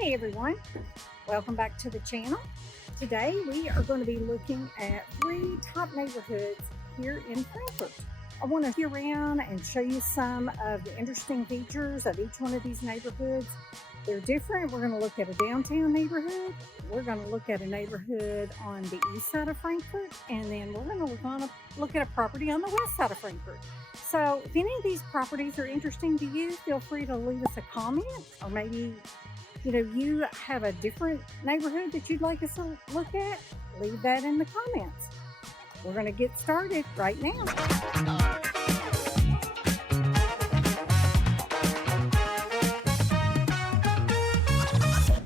Hey everyone, welcome back to the channel. Today we are going to be looking at 3 top neighborhoods here in Frankfort. I want to go around and show you some of the interesting features of each one of these neighborhoods. They're different. We're going to look at a downtown neighborhood. We're going to look at a neighborhood on the east side of Frankfort, and then we're going to look at a property on the west side of Frankfort. So if any of these properties are interesting to you, feel free to leave us a comment, or maybe you have a different neighborhood that you'd like us to look at, leave that in the comments. We're going to get started right now.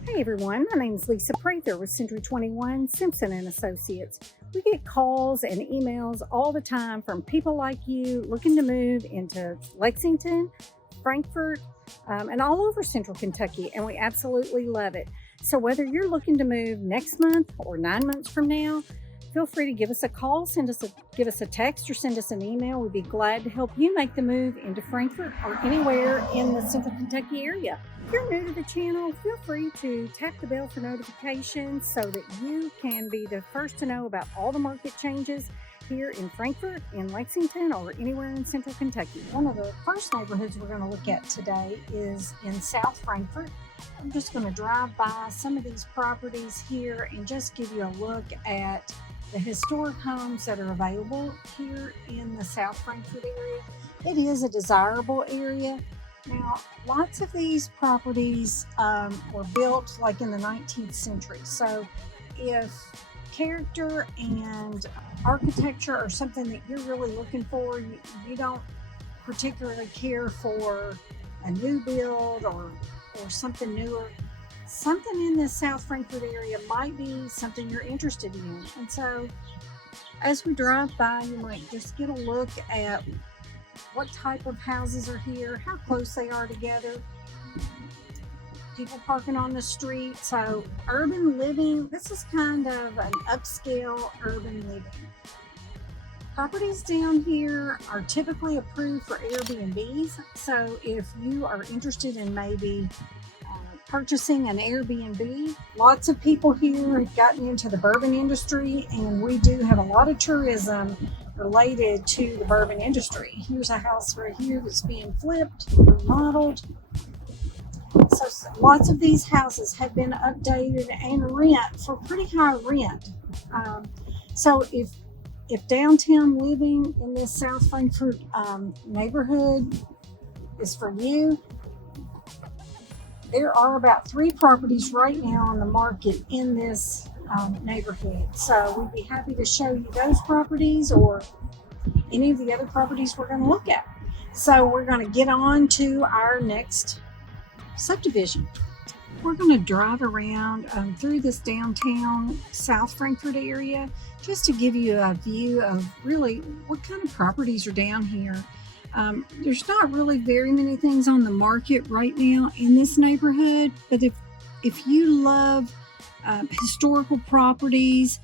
Hey everyone, my name is Lisa Prather with Century 21 Simpson and Associates. We get calls and emails all the time from people like you looking to move into Lexington, Frankfort, and all over Central Kentucky, and we absolutely love it. So whether you're looking to move next month or 9 months from now, feel free to give us a call, give us a text, or send us an email. We'd be glad to help you make the move into Frankfort or anywhere in the Central Kentucky area. If you're new to the channel, feel free to tap the bell for notifications so that you can be the first to know about all the market changes here in Frankfort, in Lexington, or anywhere in Central Kentucky. One of the first neighborhoods we're going to look at today is in South Frankfort. I'm just going to drive by some of these properties here and just give you a look at the historic homes that are available here in the South Frankfort area. It is a desirable area. Now, lots of these properties were built like in the 19th century. So if character and architecture are something that you're really looking for, you don't particularly care for a new build or something newer, something in the South Frankfort area might be something you're interested in. And so as we drive by, you might just get a look at what type of houses are here, how close they are together, people parking on the street. So urban living, this is kind of an upscale urban living. Properties down here are typically approved for Airbnbs. So if you are interested in maybe purchasing an Airbnb, lots of people here have gotten into the bourbon industry, and we do have a lot of tourism related to the bourbon industry. Here's a house right here that's being flipped, remodeled. So lots of these houses have been updated and rent for pretty high rent. So if downtown living in this South Frankfort neighborhood is for you, there are about 3 properties right now on the market in this neighborhood. So we'd be happy to show you those properties or any of the other properties we're going to look at. So we're going to get on to our next subdivision. We're going to drive around through this downtown South Frankfort area just to give you a view of really what kind of properties are down here. There's not really very many things on the market right now in this neighborhood, but if you love historical properties,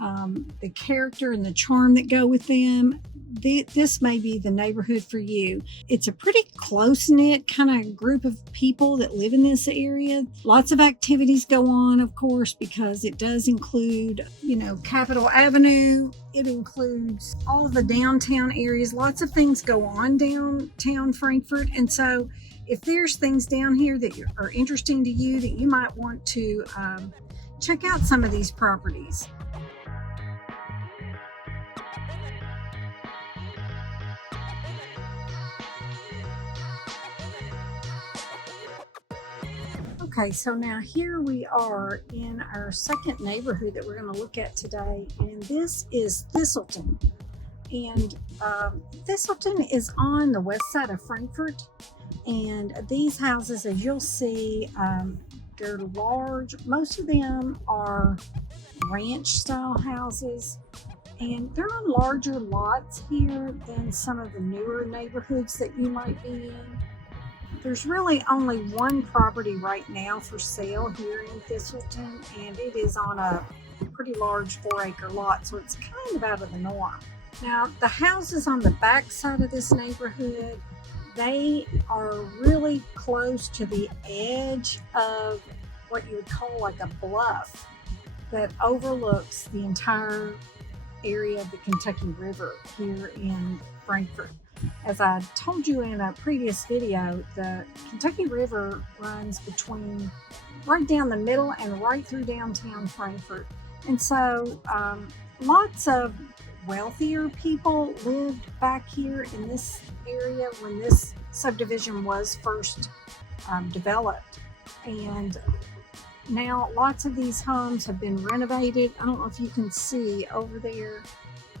the character and the charm that go with them, this may be the neighborhood for you. It's a pretty close-knit kind of group of people that live in this area. Lots of activities go on, of course, because it does include, Capitol Avenue. It includes all of the downtown areas. Lots of things go on downtown Frankfort. And so if there's things down here that are interesting to you, that you might want to check out some of these properties. Okay, so now here we are in our second neighborhood that we're going to look at today, and this is Thistleton. And Thistleton is on the west side of Frankfort, and these houses, as you'll see, they're large. Most of them are ranch-style houses, and they're on larger lots here than some of the newer neighborhoods that you might be in. There's really only one property right now for sale here in Thistleton, and it is on a pretty large 4-acre lot, so it's kind of out of the norm. Now, the houses on the back side of this neighborhood, they are really close to the edge of what you would call like a bluff that overlooks the entire area of the Kentucky River here in Frankfort. As I told you in a previous video, the Kentucky River runs between right down the middle and right through downtown Frankfort. And so lots of wealthier people lived back here in this area when this subdivision was first developed. And now lots of these homes have been renovated. I don't know if you can see over there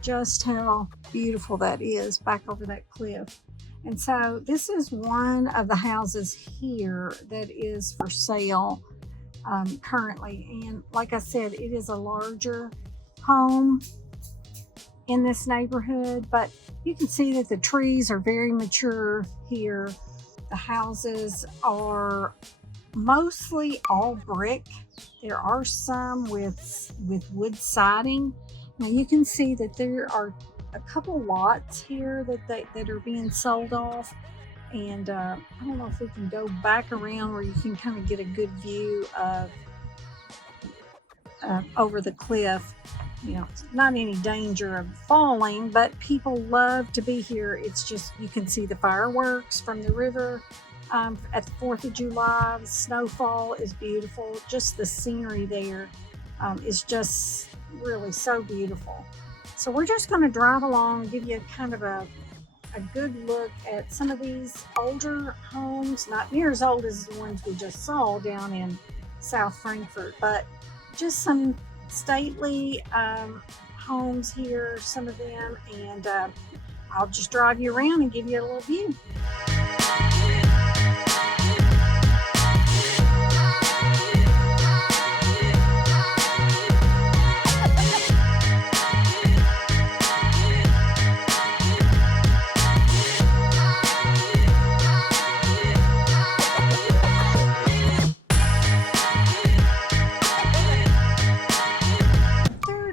just how beautiful that is back over that cliff. And so this is one of the houses here that is for sale currently. And like I said, it is a larger home in this neighborhood, but you can see that the trees are very mature here. The houses are mostly all brick. There are some with wood siding. Now you can see that there are a couple lots here that are being sold off, and I don't know if we can go back around where you can kind of get a good view of over the cliff. You know, not any danger of falling, but people love to be here. It's just, you can see the fireworks from the river at the 4th of July. The snowfall is beautiful. Just the scenery there is just really so beautiful. So we're just going to drive along, give you kind of a good look at some of these older homes, not near as old as the ones we just saw down in South Frankfort, but just some stately homes here, some of them, and I'll just drive you around and give you a little view.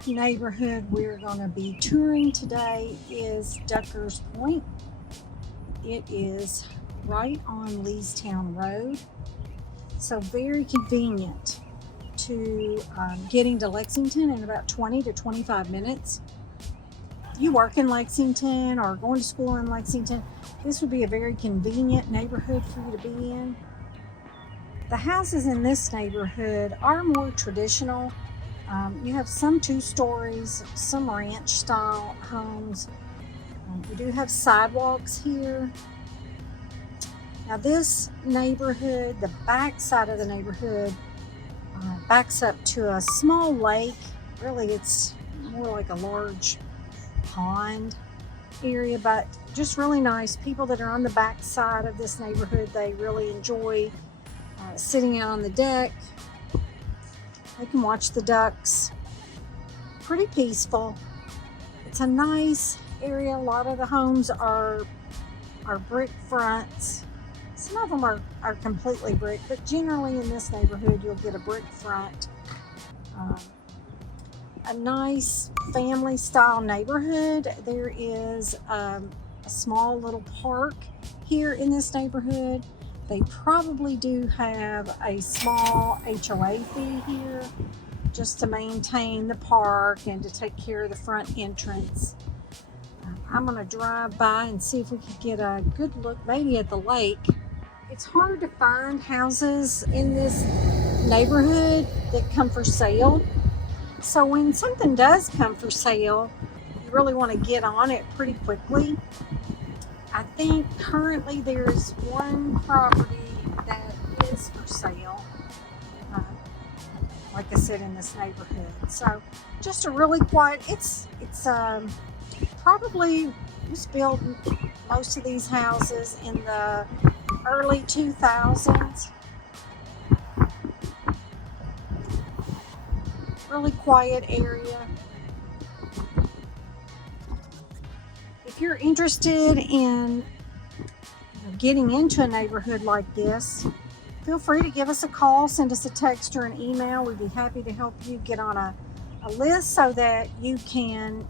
Neighborhood we're going to be touring today is Ducker's Point. It is right on Leestown Road, so very convenient to getting to Lexington in about 20 to 25 minutes. If you work in Lexington or going to school in Lexington, this would be a very convenient neighborhood for you to be in. The houses in this neighborhood are more traditional. You have some 2 stories, some ranch style homes. We do have sidewalks here. Now this neighborhood, the back side of the neighborhood backs up to a small lake. Really, it's more like a large pond area, but just really nice. People that are on the back side of this neighborhood, they really enjoy sitting out on the deck. They can watch the ducks. Pretty peaceful. It's a nice area. A lot of the homes are brick fronts. Some of them are completely brick, but generally in this neighborhood you'll get a brick front. A nice family style neighborhood. There is a small little park here in this neighborhood. They probably do have a small HOA fee here just to maintain the park and to take care of the front entrance. I'm going to drive by and see if we could get a good look maybe at the lake. It's hard to find houses in this neighborhood that come for sale. So when something does come for sale, you really want to get on it pretty quickly. I think currently there's one property that is for sale, like I said, in this neighborhood. So just a really quiet, it's probably was built, most of these houses in the early 2000s. Really quiet area. If you're interested in getting into a neighborhood like this, feel free to give us a call, send us a text or an email. We'd be happy to help you get on a list so that you can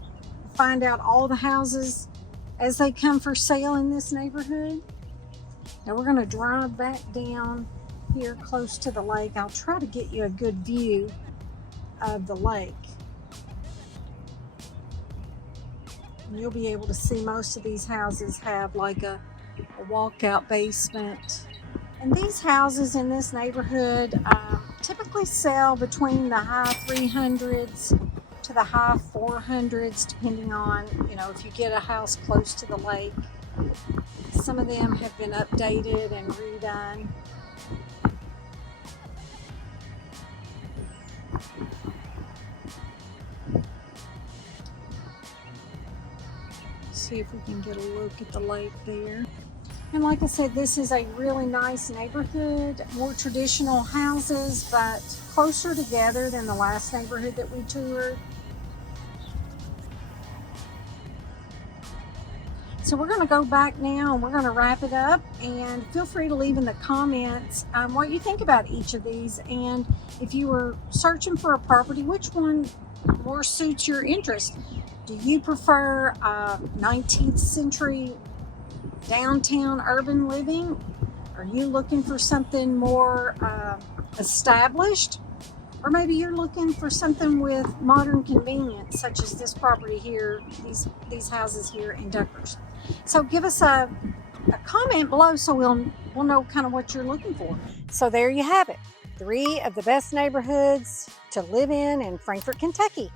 find out all the houses as they come for sale in this neighborhood. Now we're going to drive back down here close to the lake. I'll try to get you a good view of the lake. And you'll be able to see most of these houses have like a walkout basement. And these houses in this neighborhood typically sell between the high 300s to the high 400s, depending on, if you get a house close to the lake. Some of them have been updated and redone. See if we can get a look at the lake there. And like I said, this is a really nice neighborhood, more traditional houses, but closer together than the last neighborhood that we toured. So we're going to go back now and we're going to wrap it up, and feel free to leave in the comments what you think about each of these, and if you were searching for a property, which one more suits your interest. Do you prefer 19th century downtown urban living? Are you looking for something more established? Or maybe you're looking for something with modern convenience, such as this property here, these houses here in Duckers. So give us a comment below so we'll know kind of what you're looking for. So there you have it. 3 of the best neighborhoods to live in Frankfort, Kentucky.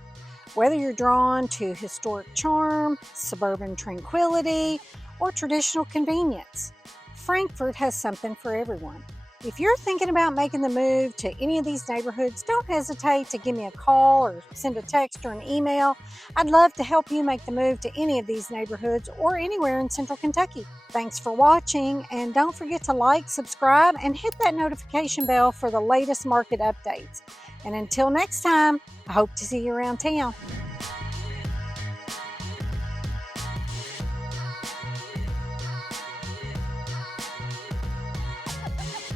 Whether you're drawn to historic charm, suburban tranquility, or traditional convenience, Frankfort has something for everyone. If you're thinking about making the move to any of these neighborhoods, don't hesitate to give me a call or send a text or an email. I'd love to help you make the move to any of these neighborhoods or anywhere in Central Kentucky. Thanks for watching, and don't forget to like, subscribe, and hit that notification bell for the latest market updates. And until next time, I hope to see you around town.